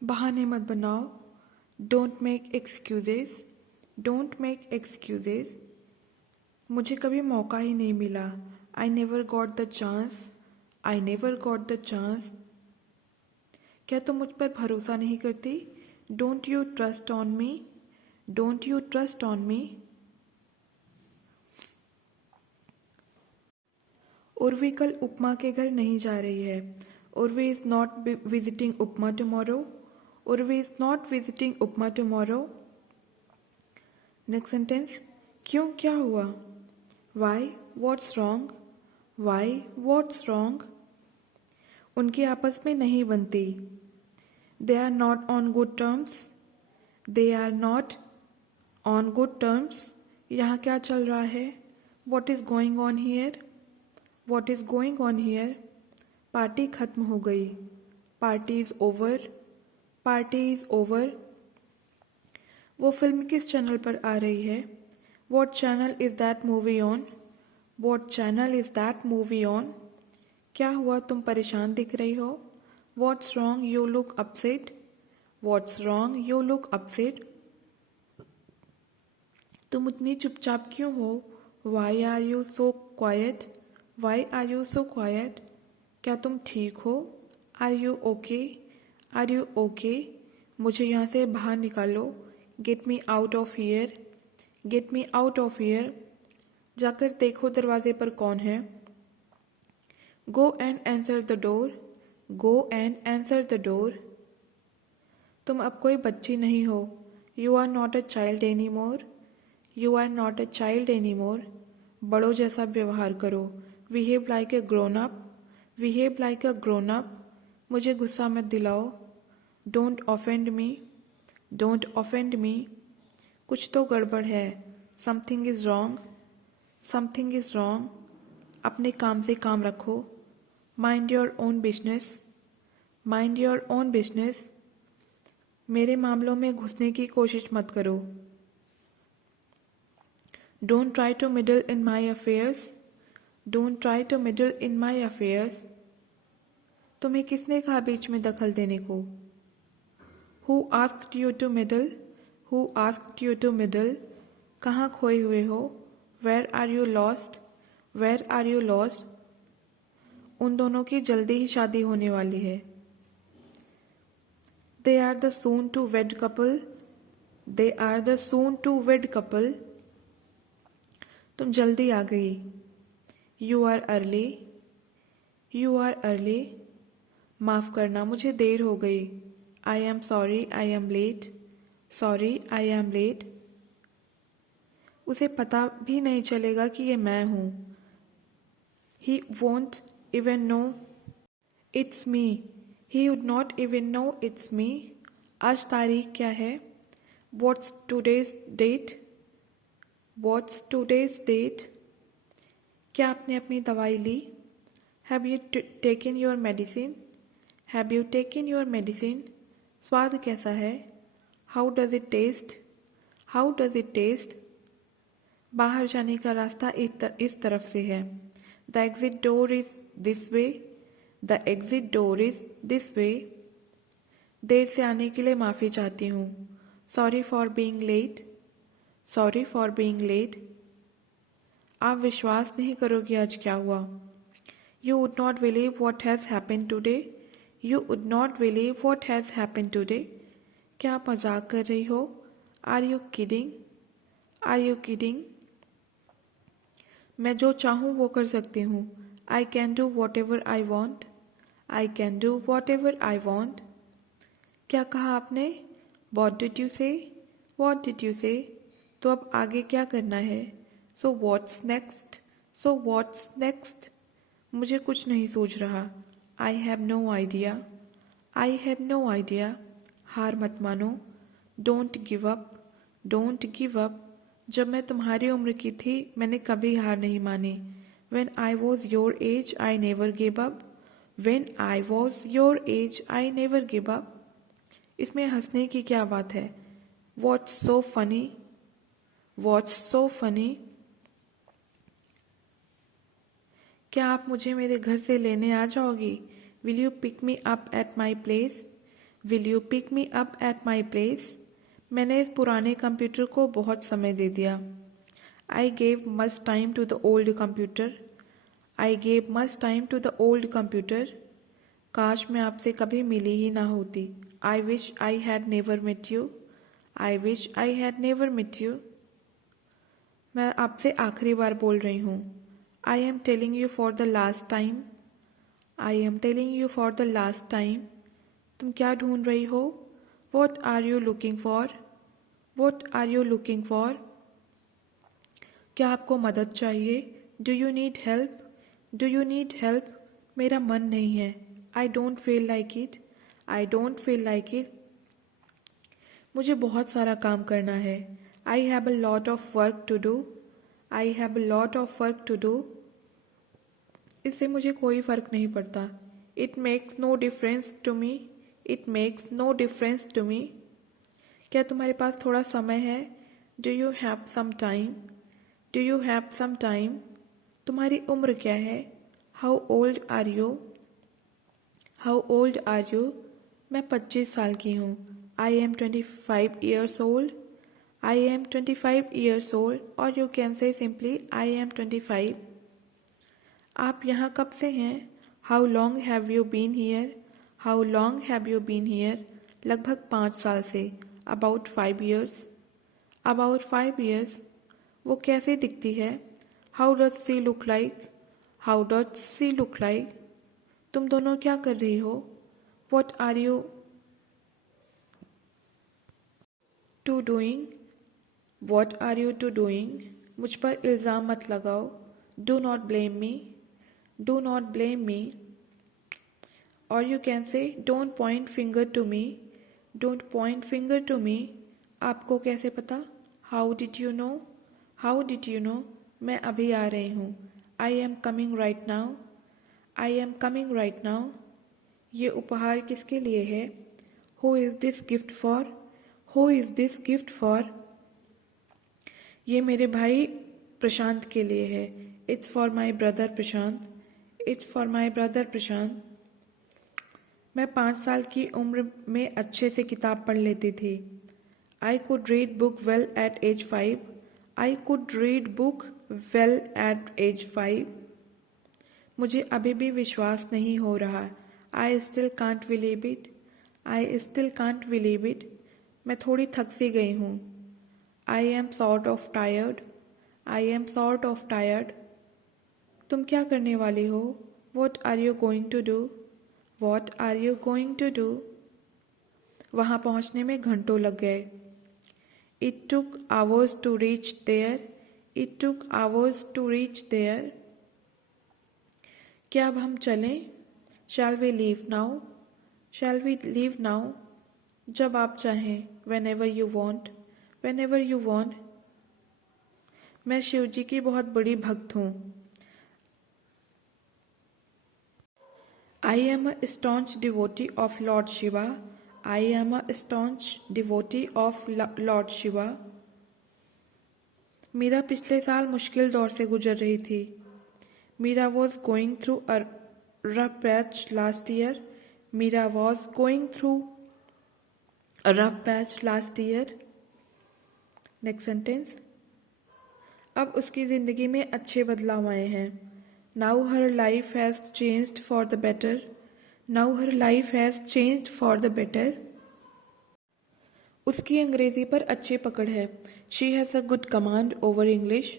बहाने मत बनाओ। Don't make excuses. Don't make excuses. मुझे कभी मौका ही नहीं मिला। I never got the chance. I never got the chance. क्या तुम मुझ पर भरोसा नहीं करती? Don't you trust on me? Don't you trust on me? Urvi कल उपमा के घर नहीं जा रही है। Urvi is not visiting Upma tomorrow. Urvi is not visiting Upma tomorrow. Next sentence, क्यों, क्या हुआ? Why, what's wrong? Why, what's wrong? उनकी आपस में नहीं बनती। They are not on good terms. They are not on good terms. यहाँ क्या चल रहा है? What is going on here? What is going on here? Party खत्म हो गई। Party is over. Party is over. वो फिल्म किस चैनल पर आ रही है? What channel is that movie on? What channel is that movie on? क्या हुआ, तुम परेशान दिख रही हो? What's wrong, you look upset. What's wrong, you look upset. तुम इतनी चुपचाप क्यों हो? Why are you so quiet? Why are you so quiet? क्या तुम ठीक हो? Are you okay? Are you okay? मुझे यहाँ से बाहर निकालो। Get me out of here. Get me out of here. जाकर देखो दरवाजे पर कौन है। Go and answer the door. Go and answer the door. तुम अब कोई बच्ची नहीं हो। You are not a child any more. You are not a child any more. बड़ों जैसा व्यवहार करो। Behave like a grown up. Behave like a grown up. मुझे गुस्सा मत दिलाओ। Don't offend me. Don't offend me. कुछ तो गड़बड़ है। Something is wrong. Something is wrong. अपने काम से काम रखो। Mind your own business. Mind your own business. मेरे मामलों में घुसने की कोशिश मत करो। Don't try to middle in my affairs. Don't try to middle in my affairs. तुम्हें किसने कहा बीच में दखल देने को? Who asked you to middle? Who asked you to middle? कहाँ खोए हुए हो? Where are you lost? Where are you lost? उन दोनों की जल्दी ही शादी होने वाली है। They are the soon to wed couple. They are the soon to wed couple. तुम जल्दी आ गई। You are early. You are early. माफ़ करना, मुझे देर हो गई। I am sorry, I am late. Sorry, I am late. उसे पता भी नहीं चलेगा कि ये मैं हूँ। He won't even know it's me. He would not even know it's me. आज तारीख क्या है? What's today's date? What's today's date? क्या आपने अपनी दवाई ली? Have you taken your medicine? Have you taken your medicine? स्वाद कैसा है? How does it taste? How does it taste? बाहर जाने का रास्ता इस तरफ से है। The exit door is this way. The exit door is this way. देर से आने के लिए माफ़ी चाहती हूँ। Sorry for being late. Sorry for being late. आप विश्वास नहीं करोगे आज क्या हुआ। You would not believe what has happened today. You would not believe what has happened today. क्या आप मजाक कर रही हो? Are you kidding? Are you kidding? मैं जो चाहूँ वो कर सकती हूँ। I can do whatever I want. I can do whatever I want. क्या कहा आपने? What did you say? What did you say? तो अब आगे क्या करना है? So what's next? So what's next? मुझे कुछ नहीं सूझ रहा। I have no idea. I have no idea. हार मत मानो। Don't give up. Don't give up. जब मैं तुम्हारी उम्र की थी मैंने कभी हार नहीं मानी। When I was your age, I never gave up. When I was your age, I never gave up. इसमें हंसने की क्या बात है? What's so funny? What's so funny? क्या आप मुझे मेरे घर से लेने आ जाओगी? Will you pick me up at my place? Will you pick me up at my place? मैंने इस पुराने कंप्यूटर को बहुत समय दे दिया। I gave much time to the old computer. I gave much time to the old computer. काश मैं आपसे कभी मिली ही ना होती। I wish I had never met you. I wish I had never met you. मैं आपसे आखिरी बार बोल रही हूँ। I am telling you for the last time. I am telling you for the last time. तुम क्या ढूंढ रही हो? What are you looking for? What are you looking for? क्या आपको मदद चाहिए? Do you need help? Do you need help? मेरा मन नहीं है। I don't feel like it. I don't feel like it. मुझे बहुत सारा काम करना है। I have a lot of work to do. I have a lot of work to do. इससे मुझे कोई फ़र्क नहीं पड़ता। It makes no difference to me. It makes no difference to me. क्या तुम्हारे पास थोड़ा समय है? Do you have some time? Do you have some time? तुम्हारी उम्र क्या है? How old are you? How old are you? मैं 25 साल की हूँ। I am 25 years old. I am 25 years old. और यू कैन से सिंपली आई एम 25। आप यहाँ कब से हैं? How long have you been here? How long have you been here? लगभग 5 साल से। About 5 years. About 5 years. वो कैसे दिखती है? How does she look like? How does she look like? तुम दोनों क्या कर रही हो? What are you two doing? What are you two doing? मुझ पर इल्ज़ाम मत लगाओ। Do not blame me. Do not blame me. और you can say don't point finger to me. Don't point finger to me. आपको कैसे पता? How did you know? How did you know? मैं अभी आ रही हूँ। I am coming right now. I am coming right now. ये उपहार किसके लिए है? Who is this gift for? Who is this gift for? ये मेरे भाई प्रशांत के लिए है। It's for my brother Prashant. It's for my brother Prashant. मैं 5 साल की उम्र में अच्छे से किताब पढ़ लेती थी। I could read book well at age 5। I could read book well at age 5। मुझे अभी भी विश्वास नहीं हो रहा। I still can't believe it. I still can't believe it. मैं थोड़ी थक सी गई हूँ। I am sort of tired. I am sort of tired. तुम क्या करने वाली हो? What are you going to do? What are you going to do? वहाँ पहुँचने में घंटों लग गए। It took hours to reach there. It took hours to reach there. क्या अब हम चलें? Shall we leave now? Shall we leave now? जब आप चाहें। Whenever you want. Whenever you want. मैं शिव जी की बहुत बड़ी भक्त हूँ। I am a staunch devotee of lord Shiva. I am a staunch devotee of lord Shiva. Meera पिछले साल मुश्किल दौर से गुजर रही थी। Meera was going through a rough patch last year. Meera was going through a rough patch last year. Next sentence. अब उसकी ज़िंदगी में अच्छे बदलाव आए हैं। Now her life has changed for the better. Now her life has changed for the better. उसकी अंग्रेज़ी पर अच्छी पकड़ है। She has a good command over English.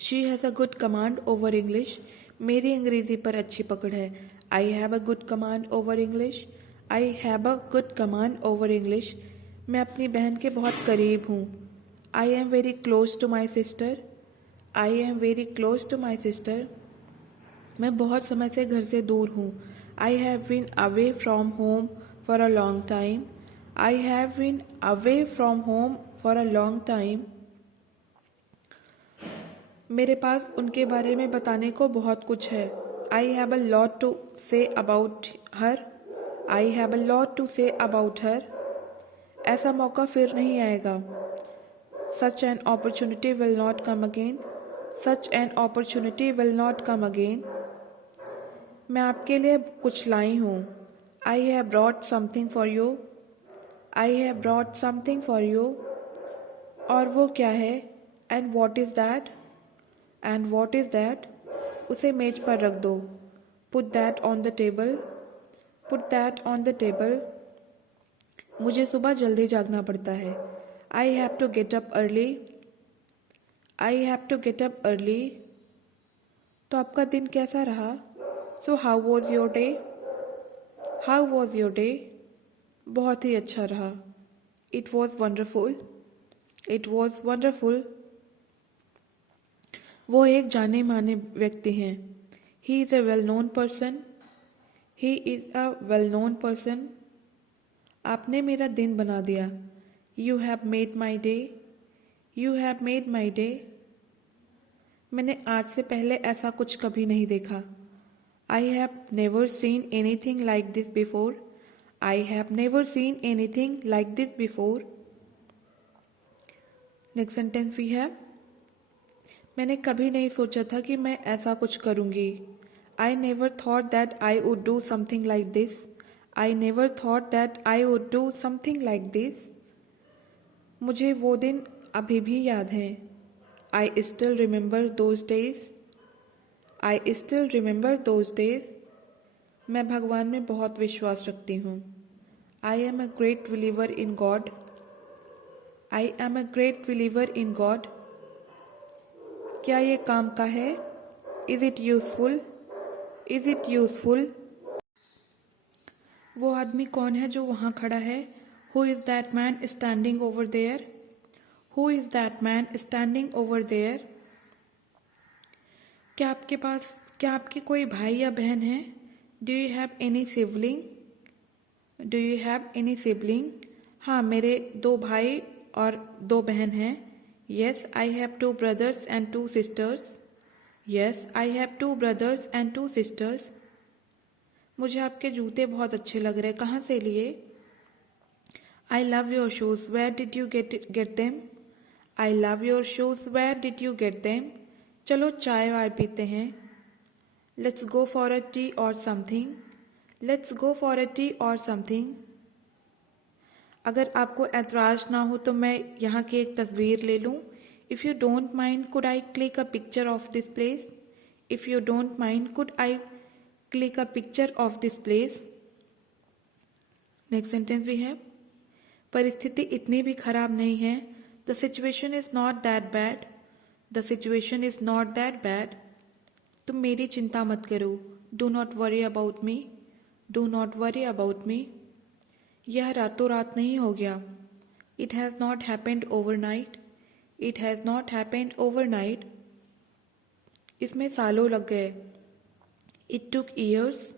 She has a good command over English. मेरी अंग्रेज़ी पर अच्छी पकड़ है। I have a good command over English. I have a good command over English. मैं अपनी बहन के बहुत करीब हूँ। I am very close to my sister. I am very close to my sister. मैं बहुत समय से घर से दूर हूँ। I have been away from home for a long time. I have been away from home for a long time. मेरे पास उनके बारे में बताने को बहुत कुछ है। I have a lot to say about her. I have a lot to say about her. ऐसा मौका फिर नहीं आएगा। Such an opportunity will not come again. Such an opportunity will not come again. मैं आपके लिए कुछ लाई हूँ। I have brought something for you. I have brought something for you. और वो क्या है? And what is that? And what is that? उसे मेज पर रख दो. Put that on the table. Put that on the table. मुझे सुबह जल्दी जागना पड़ता है. I have to get up early. I have to get up early. तो आपका दिन कैसा रहा? So how was your day? How was your day? बहुत ही अच्छा रहा. It was wonderful. It was wonderful. वो एक जाने माने व्यक्ति हैं. He is a well-known person. He is a well-known person. आपने मेरा दिन बना दिया. You have made my day. You have made my day. मैंने आज से पहले ऐसा कुछ कभी नहीं देखा. I have never seen anything like this before. I have never seen anything like this before. Next sentence we have. मैंने कभी नहीं सोचा था कि मैं ऐसा कुछ करूँगी. I never thought that I would do something like this. I never thought that I would do something like this. मुझे वो दिन अभी भी याद हैं. I still remember those days. I still remember those days. मैं भगवान में बहुत विश्वास रखती हूँ. I am a great believer in God. I am a great believer in God. क्या ये काम का है? Is it useful? Is it useful? वो आदमी कौन है जो वहाँ खड़ा है? Who is that man standing over there? Who is that man standing over there? क्या आपके कोई भाई या बहन है? Do you have any sibling? Do you have any sibling? हाँ, मेरे 2 भाई और 2 बहन हैं. Yes, I have 2 brothers and 2 sisters. Yes, I have 2 brothers and 2 sisters. मुझे आपके जूते बहुत अच्छे लग रहे. कहाँ से लिए? I love your shoes. Where did you get them? I love your shoes. Where did you get them? चलो चाय वाय पीते हैं. Let's go for a tea or something. Let's go for a tea or something. अगर आपको ऐतराज़ ना हो तो मैं यहाँ की एक तस्वीर ले लूँ. If you don't mind, could I click a picture of this place? If you don't mind, could I click a picture of this place? Next sentence we have. परिस्थिति इतनी भी खराब नहीं है. The situation is not that bad. The situation is not that bad. तुम मेरी चिंता मत करो. Do not worry about me. Do not worry about me. यह रातों रात नहीं हो गया. It has not happened overnight. It has not happened overnight. इसमें सालों लग गए. It took years.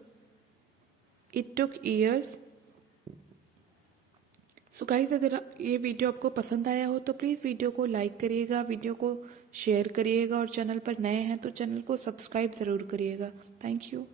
It took years. So guys, अगर ये वीडियो आपको पसंद आया हो तो प्लीज़ वीडियो को लाइक करिएगा, वीडियो को शेयर करिएगा और चैनल पर नए हैं तो चैनल को सब्सक्राइब ज़रूर करिएगा. Thank you.